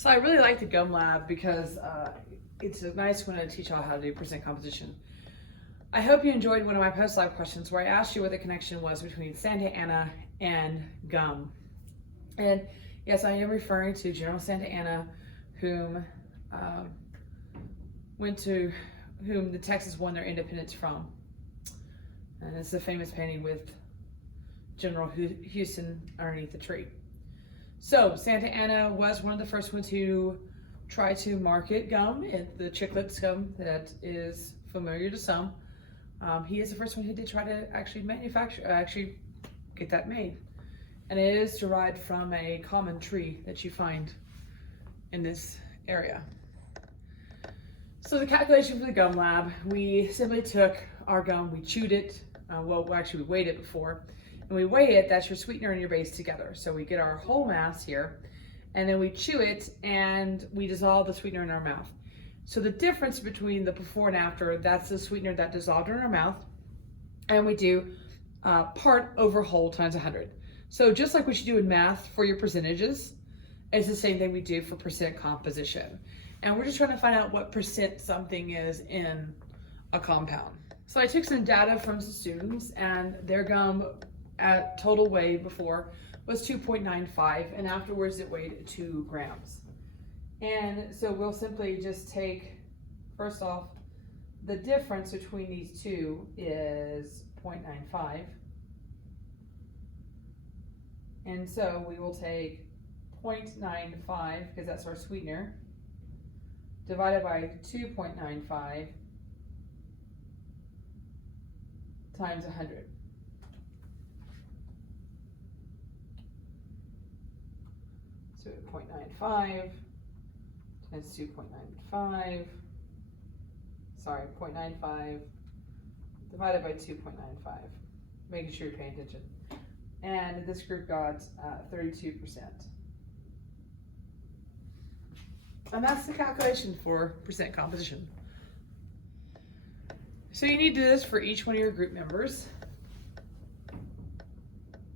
So I really like the gum lab because it's a nice one to teach y'all how to do percent composition. I hope you enjoyed one of my post lab questions where I asked you what the connection was between Santa Ana and gum. And yes, I am referring to General Santa Ana, whom the Texas won their independence from. And it's a famous painting with General Houston underneath the tree. So Santa Ana was one of the first ones who tried to market gum, and the Chiclets gum that is familiar to some. He is the first one who did try to actually get that made. And it is derived from a common tree that you find in this area. So the calculation for the gum lab, we simply took our gum, we chewed it, we weighed it before, and we weigh it, that's your sweetener and your base together. So we get our whole mass here, and then we chew it, and we dissolve the sweetener in our mouth. So the difference between the before and after, that's the sweetener that dissolved in our mouth, and we do part over whole times 100. So just like what you do in math for your percentages, it's the same thing we do for percent composition. And we're just trying to find out what percent something is in a compound. So I took some data from some students, and their gum at total weight before was 2.95, and afterwards it weighed 2 grams. And so we'll simply just take, first off, the difference between these two is 0.95. And so we will take 0.95, because that's our sweetener, divided by 2.95 times 100. So 0.95 times 2.95, sorry, 0.95 divided by 2.95, making sure you're paying attention. And this group got 32%. And that's the calculation for percent composition. So you need to do this for each one of your group members.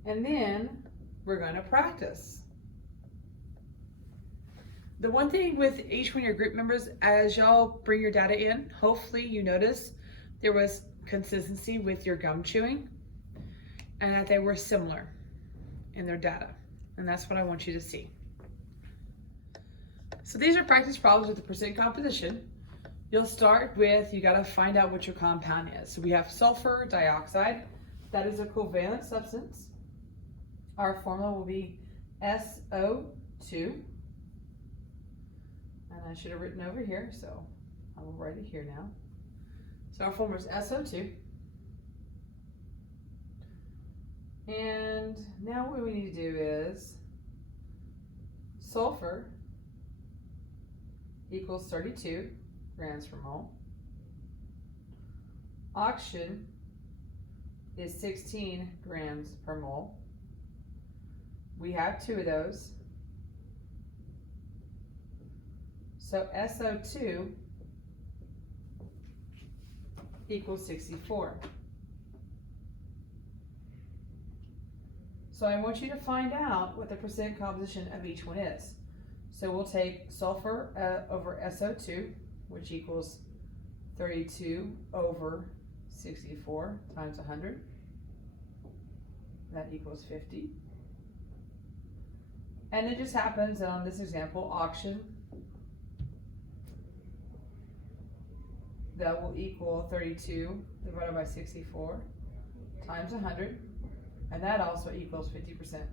And then we're going to practice. The one thing with each one of your group members, as y'all bring your data in, hopefully you notice there was consistency with your gum chewing and that they were similar in their data. And that's what I want you to see. So these are practice problems with the percent composition. You'll start with, you gotta find out what your compound is. So we have sulfur dioxide. That is a covalent substance. Our formula will be SO2. And I should have written over here, so I will write it here now. So our formula is SO2. And now what we need to do is sulfur equals 32 grams per mole. Oxygen is 16 grams per mole. We have 2 of those. So SO2 equals 64. So I want you to find out what the percent composition of each one is. So we'll take sulfur over SO2, which equals 32 over 64 times 100. That equals 50. And it just happens that on this example, oxygen, that will equal 32 divided by 64 times 100. And that also equals 50%.